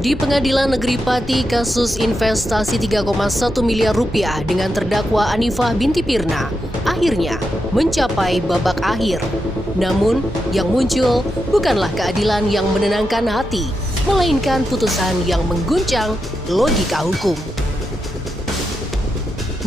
Di Pengadilan Negeri Pati, kasus investasi 3,1 miliar rupiah dengan terdakwa Anifah binti Pirna akhirnya mencapai babak akhir. Namun, yang muncul bukanlah keadilan yang menenangkan hati, melainkan putusan yang mengguncang logika hukum.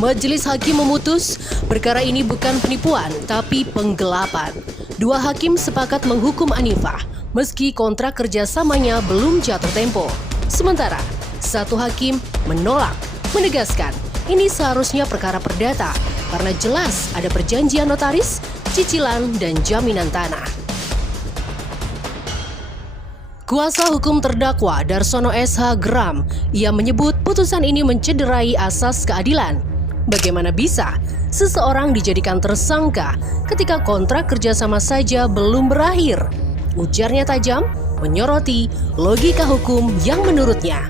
Majelis Hakim memutus perkara ini bukan penipuan, tapi penggelapan. Dua hakim sepakat menghukum Anifah meski kontrak kerjasamanya belum jatuh tempo. Sementara satu hakim menolak, menegaskan ini seharusnya perkara perdata karena jelas ada perjanjian notaris, cicilan, dan jaminan tanah. Kuasa hukum terdakwa Darsono SH geram. Ia menyebut putusan ini mencederai asas keadilan. Bagaimana bisa seseorang dijadikan tersangka ketika kontrak kerjasama saja belum berakhir? Ujarnya tajam, menyoroti logika hukum yang menurutnya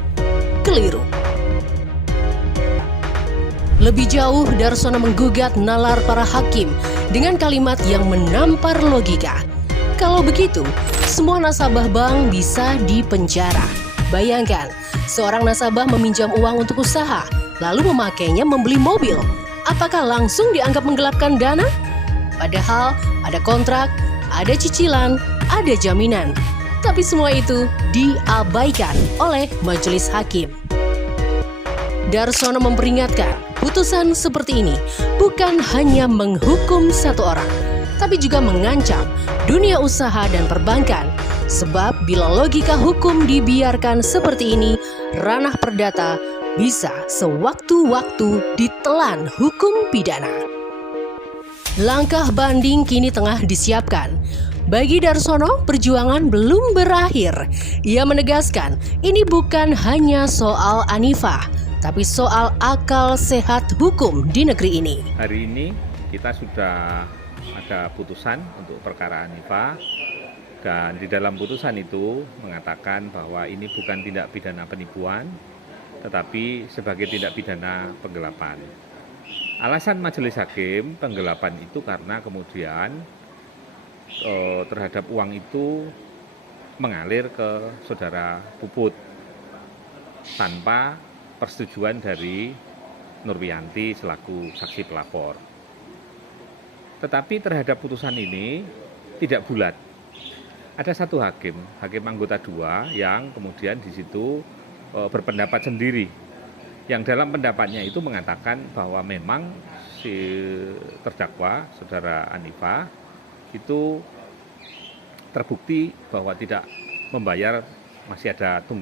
keliru. Lebih jauh, Darsono menggugat nalar para hakim dengan kalimat yang menampar logika. Kalau begitu, semua nasabah bank bisa dipenjara. Bayangkan, seorang nasabah meminjam uang untuk usaha, lalu memakainya membeli mobil. Apakah langsung dianggap menggelapkan dana? Padahal ada kontrak, ada cicilan, ada jaminan. Tapi semua itu diabaikan oleh majelis hakim. Darsono memperingatkan, putusan seperti ini bukan hanya menghukum satu orang, tapi juga mengancam dunia usaha dan perbankan. Sebab bila logika hukum dibiarkan seperti ini, ranah perdata bisa sewaktu-waktu ditelan hukum pidana. Langkah banding kini tengah disiapkan. Bagi Darsono, perjuangan belum berakhir. Ia menegaskan, ini bukan hanya soal Anifah, tapi soal akal sehat hukum di negeri ini. Hari ini kita sudah ada putusan untuk perkara Anifah, dan di dalam putusan itu mengatakan bahwa ini bukan tindak pidana penipuan, tetapi sebagai tindak pidana penggelapan. Alasan majelis hakim penggelapan itu karena kemudian terhadap uang itu mengalir ke saudara Puput tanpa persetujuan dari Nurwiyanti selaku saksi pelapor. Tetapi terhadap putusan ini tidak bulat. Ada satu hakim anggota 2 yang kemudian di situ berpendapat sendiri, yang dalam pendapatnya itu mengatakan bahwa memang si terdakwa saudara Anifah itu terbukti bahwa tidak membayar, masih ada tunggakan.